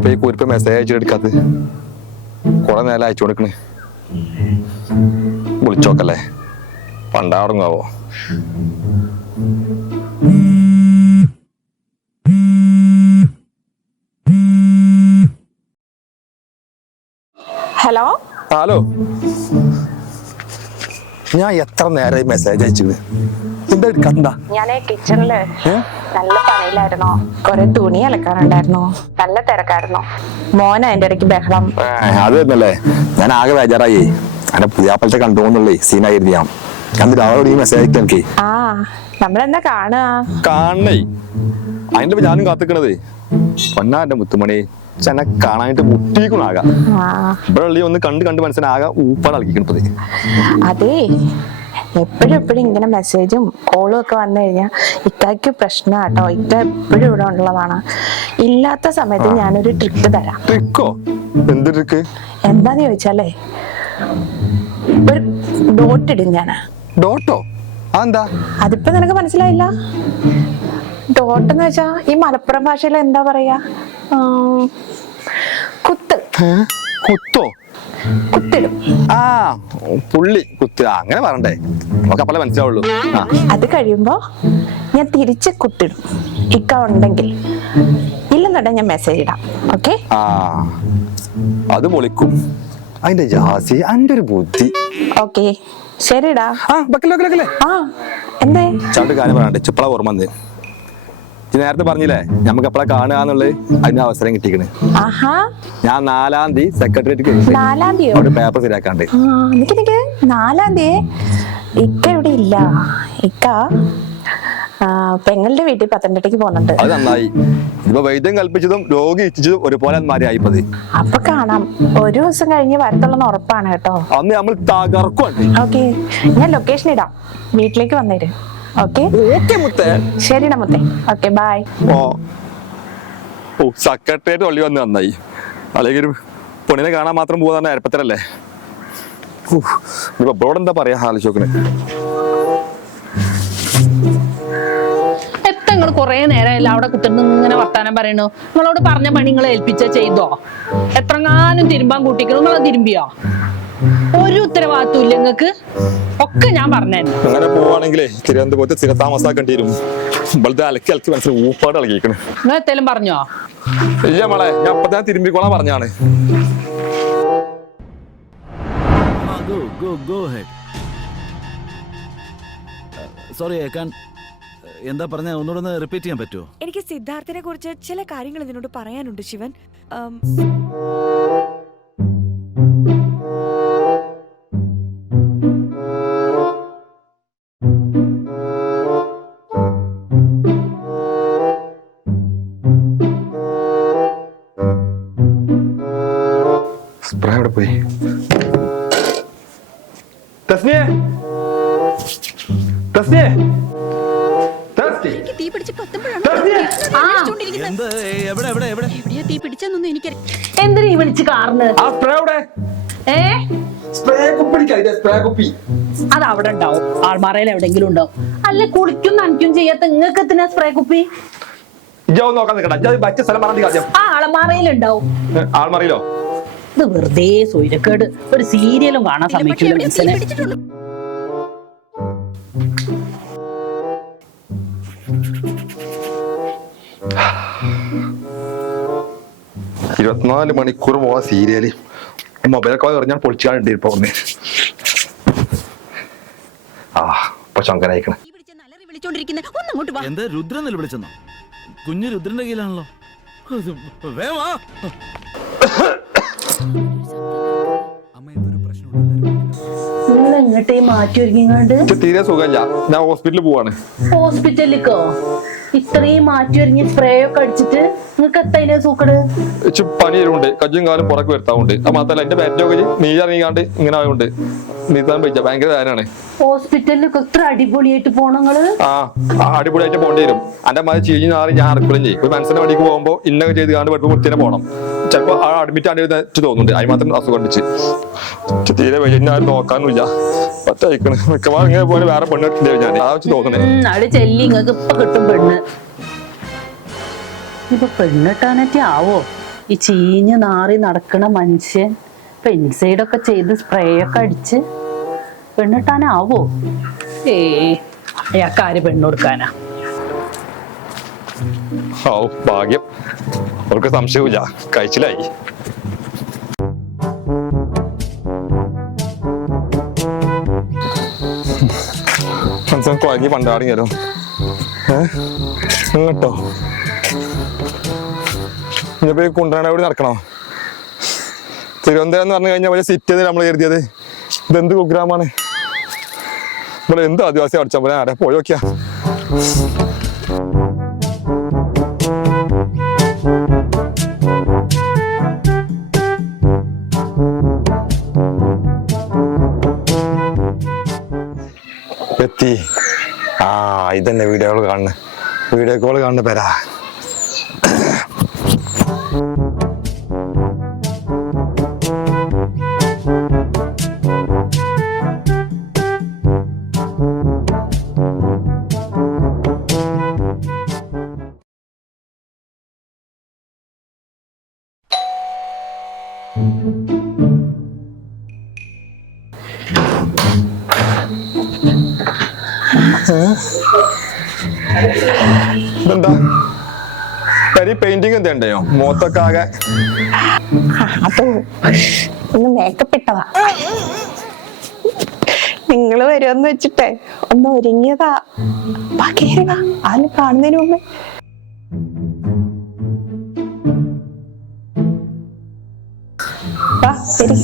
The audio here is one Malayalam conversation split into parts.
എത്തപ്പോ ഈ കുരിപ്പ് മെസ്സേജ് അയച്ചിട്ടെടുക്കാത്ത? കുറെ നേരം അയച്ചു കൊടുക്കണേ. വിളിച്ചോക്കല്ലേ? പണ്ടാടുങ്ങാവോ ഹലോ? ഹലോ. ഞാൻ എത്ര നേരം മെസ്സേജ് അയച്ചത് എന്താ ഞാൻ കിച്ചണിൽ നല്ല പണിയിലായിരുന്നോ. കൊറേ തുണി അലക്കാനുണ്ടായിരുന്നു. നല്ല തിരക്കായിരുന്നു. മോൻ അതിന്റെ ഇടയ്ക്ക് ബഹളം. അതായിരുന്നല്ലേ ഞാൻ ആകെ ബേജാറായി. എന്റെ പുതിയാപ്പലത്തെ കണ്ടുപോകുന്നുള്ളേ സീനായിരുന്നു ഞാൻ. കാണണേ. അതിന്റെ ഞാനും കാത്തിക്കണത്. പൊന്നാന്റെ മുത്തുമണി. ചെന്നെ കാണാനായിട്ട് മുട്ടിക്കണാകാം. ഇവിടെ ഒന്ന് കണ്ട് കണ്ട് മനസ്സിലാകെ ഊപ്പാട് അളക്കിക്കണത് അതേ. എപ്പോഴും എപ്പോഴും ഇങ്ങനെ മെസ്സേജും കോളും ഒക്കെ വന്നു കഴിഞ്ഞാൽ ഇക്കായ്ക്ക് കേട്ടോ ഇക്ക എപ്പോഴും ഇവിടെ ഉള്ളതാണ്. ഇല്ലാത്ത സമയത്ത് ഞാനൊരു ട്രിക്ക് തരാം. ട്രിക്കോ എന്ത് ട്രിക്ക് എന്താന്ന് ചോദിച്ചാലേ ഒരു ഡോട്ട് ഇടും ഞാൻ ഡോട്ടോ അതിപ്പോ നിനക്ക് മനസ്സിലായില്ല? ഡോട്ട് എന്ന് വെച്ചാ ഈ മലപ്പുറം ഭാഷയിൽ എന്താ പറയാ? കുത്ത്? കുത്തോ? കുത്തിടും ആ പുള്ളി അങ്ങനെ പറയണ്ടേ. നമുക്ക് അപ്പളെ മനസ്സിലാവുള്ളൂ. ആ. അത് കഴിയുമ്പോ ഞാൻ തിരിച്ച് കുത്തിടും. ഇക്ക ഉണ്ടെങ്കിൽ. ഇല്ലെന്നുണ്ടെങ്കിൽ ഞാൻ മെസ്സേജ് ഇടാം. ഓക്കെ ആ. അത് പൊളിക്കും. അതിന്റെ ജാസി അതിന്റെ ഒരു ബുദ്ധി. ഓക്കെ ശരിടാ. ആ വെക്കല്ലേ ആ എന്തേ? ചാണ്ട് കാര്യം പറയണ്ടേ. ചിപ്പള ഓർമ്മ ഈ നേരത്തെ പറഞ്ഞില്ലേ? നമുക്ക് എപ്പോഴാ കാണുക എന്നുള്ളത്? അതിന് അവസരം കിട്ടിക്കണ് ആഹാ. ഞാൻ നാലാം തീയതി സെക്രട്ടേറിയറ്റ് നാലാം തീയതി അവിടെ പേപ്പർ ശരിയാക്കാണ്ട്. നിക്ക് നിക്ക്. നാലാം തീയതി. ഇക്ക ഇവിടെ ഇല്ല. ഇക്ക പെങ്ങളുടെ വീട്ടിൽ പത്തനംതിട്ടയ്ക്ക് പോകുന്നുണ്ട്. അത് നന്നായി. ഇപ്പൊ വൈദ്യം കൽപ്പിച്ചതും രോഗി ഇച്ഛിച്ചതും ഒരുപോലെ മാറി ആയിപ്പത് അപ്പൊ കാണാം. ഒരു ദിവസം കഴിഞ്ഞ് വരത്തുള്ളന്ന് ഉറപ്പാണ് കേട്ടോ. അന്ന് നമ്മൾ തകർക്കും ഓക്കെ. ഞാൻ ലൊക്കേഷൻ ഇടാം. വീട്ടിലേക്ക് വന്നേര്. ഓക്കെ. ഓക്കെ മുത്തേ. ശരിടാ മുത്തേ. ഓക്കെ ബൈ ഓ. ഓ സെക്രട്ടേറിയറ്റ് ഒള്ളി വന്ന് നന്നായി. അല്ലെങ്കിൽ ഒരു പെണ്ണിനെ കാണാൻ മാത്രം പോകാൻ അരപ്പത്തരല്ലേ ഇപ്പൊ അബ്രോഡ് എന്താ പറയാ? ആലോചിക്കണേ എത്ര നിങ്ങൾ കുറെ നേരമല്ല അവിടെ കുത്തിട്ട് ഇങ്ങനെ വർത്താനം പറയണു? നിങ്ങളോട് പറഞ്ഞ പണി നിങ്ങൾ ഏൽപ്പിച്ച ചെയ്തോ? എത്രങ്ങാനും തിരുമ്പാൻ കൂട്ടിക്കണു. നിങ്ങൾ തിരുമ്പിയോ? ഒരു ഉത്തരവാദിത്വം ഇല്ല നിങ്ങക്ക് ഒക്കെ ഞാൻ പറഞ്ഞു അങ്ങനെ പോവാണെങ്കിലേ തിരുവനന്തപുരത്ത് സ്ഥിരതാമസാക്കേണ്ടി വരും. ഇപ്പോഴത്തെ അലക്കി അലക്കി മനസ്സിൽ ഊപ്പാട് ഇളകിക്കണ് നിങ്ങൾ എത്തേലും പറഞ്ഞോ? ഇല്ല മോളെ ഞാൻ അപ്പൊ തന്നെ തിരുമ്പിക്കോളാൻ പറഞ്ഞാണ്. സോറി ഏക്കാൻ എന്താ പറഞ്ഞ? ഒന്നുകൂടെ ഒന്ന് റിപ്പീറ്റ് ചെയ്യാൻ പറ്റുമോ എനിക്ക് സിദ്ധാർത്ഥിനെ കുറിച്ച് ചില കാര്യങ്ങൾ ഇതിനോട് പറയാനുണ്ട് ശിവൻ. കാർന്ന്. ആ സ്പ്രേ അവിടെ ഏ? സ്പ്രേ സ്പ്രേ കുപ്പി. അത് അവിടെ ഉണ്ടാവും. ആൾമാറയിൽ എവിടെങ്കിലും ഉണ്ടാവും. അല്ല കുളിക്കും നനയ്ക്കും ചെയ്യാത്ത നിങ്ങൾക്ക് എത്തിനാ സ്പ്രേ കുപ്പി? ഇജാവും നോക്കാൻ നിൽക്കണ്ട. സ്ഥലം ആദ്യം ആ ആളമാറയിൽ ഉണ്ടാവും. ആൾമറിയിലോ? ഇത് വെറുതെ സൂര്യക്കേട്. ഒരു സീരിയലും കാണാൻ സമയം സമ്മതിക്കില്ല എവിടെയും മനുഷ്യനെ ഇരുപത്തിനാല് മണിക്കൂർ പോവാ സീരിയൽ മൊബൈലൊക്കെ പറഞ്ഞാൽ പൊളിച്ചാണ്ട് ഇപ്പൊ ഒന്ന് ആ ഇപ്പൊ ശങ്കരായിക്കണേ. തീ പിടിച്ച് നല്ലറി ഒന്ന് അങ്ങോട്ട് വാ. എന്ത് രുദ്രൻ വിളിച്ചെന്നോ? കുഞ്ഞു രുദ്രന്റെ കയ്യിലാണല്ലോ. വേവാ എങ്ങോട്ടേ മാറ്റി ഒരുങ്ങിങ്ങാണ്ട് തീരെ സുഖമില്ല. ഞാൻ ഹോസ്പിറ്റലിൽ പോവാണ്. ഹോസ്പിറ്റലിലേക്കോ ഇത്രയും മാറ്റി ഒരുങ്ങി സ്പ്രേ ഒക്കെ അടിച്ചിട്ട് നിങ്ങൾക്ക് എത്തതിനെ സൂക്കട് പണി വരുന്നുണ്ട് കജ്ജും കാലും പുറക്ക് വരുത്താവുണ്ട് അത് മാത്രമല്ല എന്റെ ബാറ്റൊക്കെ നീ ഇറങ്ങിക്കാണ്ട് ഇങ്ങനെ ആയതുകൊണ്ട് നീത്താൻ പറ്റില്ല. ഭയങ്കര ഹോസ്പിറ്റലിലൊക്കെ ഇത്ര അടിപൊളിയായിട്ട് പോണങ്ങൾ ആ ആ അടിപൊളിയായിട്ട് പോകേണ്ടി വരും. എന്റെ മതി ചീഞ്ഞ് നാറി ഞാൻ ചെയ്യും. ഒരു മനസ്സിന്റെ വണ്ടിക്ക് പോകുമ്പോൾ ഇന്നൊക്കെ ചെയ്ത് കാണുമ്പോൾ വെറുതെ വൃത്തിനെ പോകണം ചിലപ്പോൾ ആ അഡ്മിറ്റ് ആണ്ട് തോന്നുന്നുണ്ട്. അതിന് മാത്രം അസുഖം ഉണ്ട് തീരെ വയ്യ. ആരും നോക്കാനുമില്ല പറ്റയക്കണ് മിക്കവാറും ഇങ്ങനെ പോലെ വേറെ പെണ്ണിട്ടില്ല ഞാൻ. ആ വെച്ച് തോന്നണേ. ഉം, അവിടെ ചെല്ലി ഇങ്ങക്ക് ഇപ്പൊ കിട്ടും പെണ്ണ്. ഇപ്പൊ പെണ്ണിട്ടാനൊക്കെ ആവോ? ഈ ചീഞ്ഞ് നാറി നടക്കണ മനുഷ്യൻ ഇപ്പൊ ഇൻസൈഡൊക്കെ ചെയ്ത് സ്പ്രേ ഒക്കെ അടിച്ച് പെണ്ണിട്ടാനാവോ ഏ അയാൾക്ക് ആര് പെണ്ണ് കൊടുക്കാനാ? ഭാഗ്യം. അവർക്ക് സംശയമില്ല കഴിച്ചിലായി. മനസ്സിലാൻ കുഴങ്ങി പണ്ടാടിയാലോ? ഇങ്ങട്ടോ ഇനിയിപ്പോ ഈ കൂടി നടക്കണോ? തിരുവനന്തപുരം എന്ന് പറഞ്ഞു കഴിഞ്ഞാൽ വലിയ സിറ്റി നമ്മൾ കരുതിയത്? ഇതെന്ത് കുഗ്രാമാണ്? ഇവിടെ എന്ത് ആദിവാസി അടിച്ചാൽ പോലെ ആരെ പോയി നോക്കിയാ? ഇതന്നെ വീഡിയോ കോൾ കാണുന്നത് വീഡിയോ കോൾ കാണുന്ന പേരാ. പരി പെയിന്റിംഗ് എന്തേണ്ടയോ മുഖത്തൊക്കെ ആകെ ഒന്ന് മേക്കപ്പ് ഇട്ടതാ. നിങ്ങൾ വരുമെന്ന് വെച്ചിട്ടേ ഒന്ന് ഒരുങ്ങിയതാ. വാ, കേറി ആരും കാണുന്നതിന് മുമ്പേ. വാ, ശരി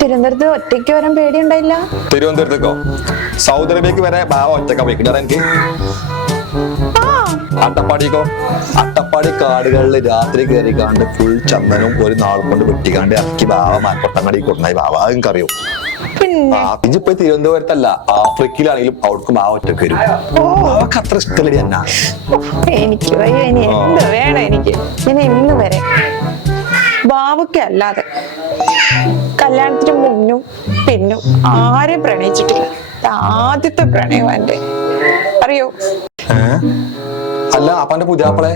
തിരുവനന്തപുരത്ത് ഒറ്റയ്ക്ക് വരാൻ പേടിയുണ്ടായില്ല? തിരുവനന്തപുരത്തേക്കോ? സൗദി അറേബ്യക്ക് വരെ ഭാവം ഒറ്റക്ക പോയിക്കിട്ടാ എനിക്ക്. അട്ടപ്പാടിക്കോ? അട്ടപ്പാടി കാടുകളിൽ രാത്രി കയറി കാണ്ട് ഫുൾ ചന്ദനവും ഒരു നാൾ കൊണ്ട് വെട്ടിക്കാണ്ട് ഇറക്കി ബാവ മലപ്പട്ടങ്ങടി കൊണ്ടായി ബാവ. അറിയോ? പിന്നെ? ആ ഇജിപ്പോ തിരുവനന്തപുരത്തല്ല ആഫ്രിക്കയിലാണെങ്കിലും അവിടേക്ക് ബാവ ഒറ്റയ്ക്ക് വരും. അവക്ക് അത്ര ഇഷ്ടമല്ലേ എനിക്ക് എനിക്ക്? ഞാൻ ഇന്ന് വരെ. ബാബുക്ക് അല്ലാതെ. കല്യാണത്തിന് മുന്നും പിന്നും ആരെയും പ്രണയിച്ചിട്ടില്ല. ആദ്യത്തെ പ്രണയം എന്റെ അറിയോ? അല്ല അപ്പന്റെ പുതിയാപ്പളെ.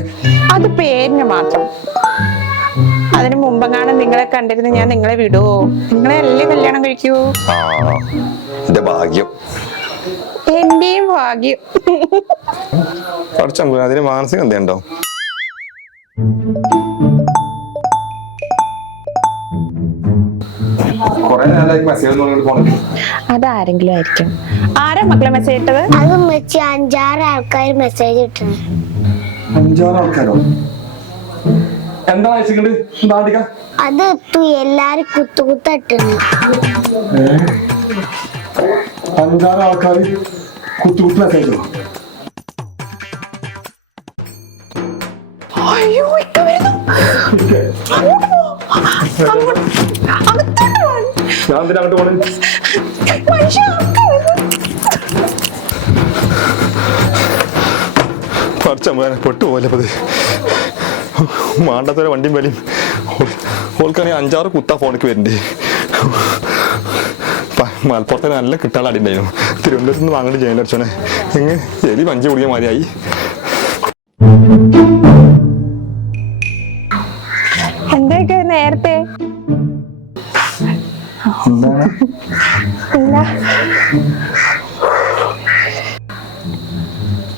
അത് പേരിന് മാത്രം. അതിന് മുമ്പങ്ങാണ് നിങ്ങളെ കണ്ടിരുന്ന് ഞാൻ നിങ്ങളെ വിടുവോ നിങ്ങളെ അല്ലേ കല്യാണം കഴിക്കൂ? എന്റെ ഭാഗ്യം. എന്റെയും ഭാഗ്യം. അതിന് മാനസികം എന്തേണ്ടോ അതാരെങ്കിലും ആയിരിക്കും. ആരാ മക്കളെ മെസ്സേജ് ഇട്ടത്? അത് വെച്ച് അഞ്ചാറ് ആൾക്കാർ മെസ്സേജ് ഇട്ടത് അഞ്ചാറ് ആൾക്കാരോ? എന്താ അയച്ചിട്ടുണ്ട് എന്താ അത് ഇട്ടു എല്ലാരും കുത്തു കുത്തിട്ടത് അഞ്ചാറ് ആൾക്കാർ കുത്തു കുത്തു മെസ്സേജ് അയ്യോ ഇക്ക വരുന്നു. അങ്ങോട്ട് പോ. അങ്ങോട്ട്. അങ്ങോട്ട് പോ. ഞാൻ എന്തിനാ അങ്ങോട്ട് പോണേ പെട്ടുപോലെ പത്. മാണ്ടത്തോരെ വണ്ടിയും വലിയും. ഓൾക്കാണെങ്കിൽ അഞ്ചാറ് കുത്താ ഫോണിക്ക് വരണ്ടേ മലപ്പുറത്തെ നല്ല കിട്ടാൻ അടിണ്ടായിരുന്നു തിരുവനന്തപുരത്ത് നിന്ന് വാങ്ങേണ്ടി ജയിലടിച്ചോനെ എങ്ങനെ എലി പഞ്ച് കുടിക്കാൻ മാതിരിയായി.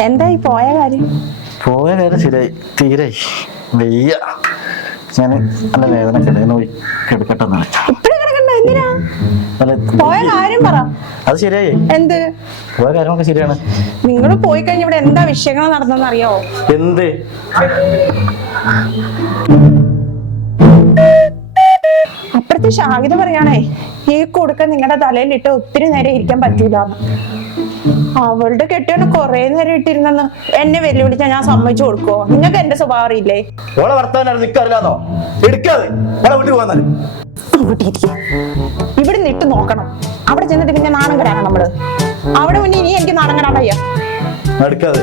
എന്തായി? പോയ കാര്യം? പോയ കാര്യം ശരിയായി. തീരെ വെയ്യ. ഞാൻ നല്ല വേദന കിടന്ന് പോയി കിടക്കട്ടെ അത് ശരിയായി. എന്ത്? പോയ കാര്യമൊക്കെ ശരിയാണ്. നിങ്ങൾ പോയി കഴിഞ്ഞ ഇവിടെ എന്താ വിഷയങ്ങൾ നടന്നെന്ന് അറിയോ എന്ത്? അപ്പുറത്തെ ഷാഹിദ പറയാണേ ഈ കൊടുക്ക നിങ്ങളുടെ തലയിലിട്ട് ഒത്തിരി നേരം ഇരിക്കാൻ പറ്റൂല. അവളുടെ കെട്ടിയാണ് കൊറേ നേരം ഇട്ടിരുന്നെന്ന് എന്നെ വെല്ലുവിളിച്ചാ ഞാൻ സമ്മതിച്ചു കൊടുക്കുവോ? നിങ്ങൾക്ക് എന്റെ സ്വഭാവം അറിയില്ലേ? ഓളെ എടുക്കാതെ ഓളെ വീട്ടിൽ ഇവിടെ നിട്ട് നോക്കണം. അവിടെ ചെന്നിട്ട് പിന്നെ നാണം കെടാണ് നമ്മൾ. അവിടെ മുന്നേ ഇനി എനിക്ക് നാണം കെടാൻ വയ്യ. എടുക്കാതെ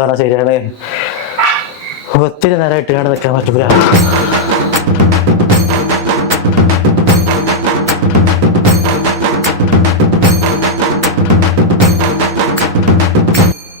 പറഞ്ഞ ശരിയാണ് ഒത്തിരി നേരമായിട്ട് കാണാൻ നിൽക്കാൻ പറ്റൂല.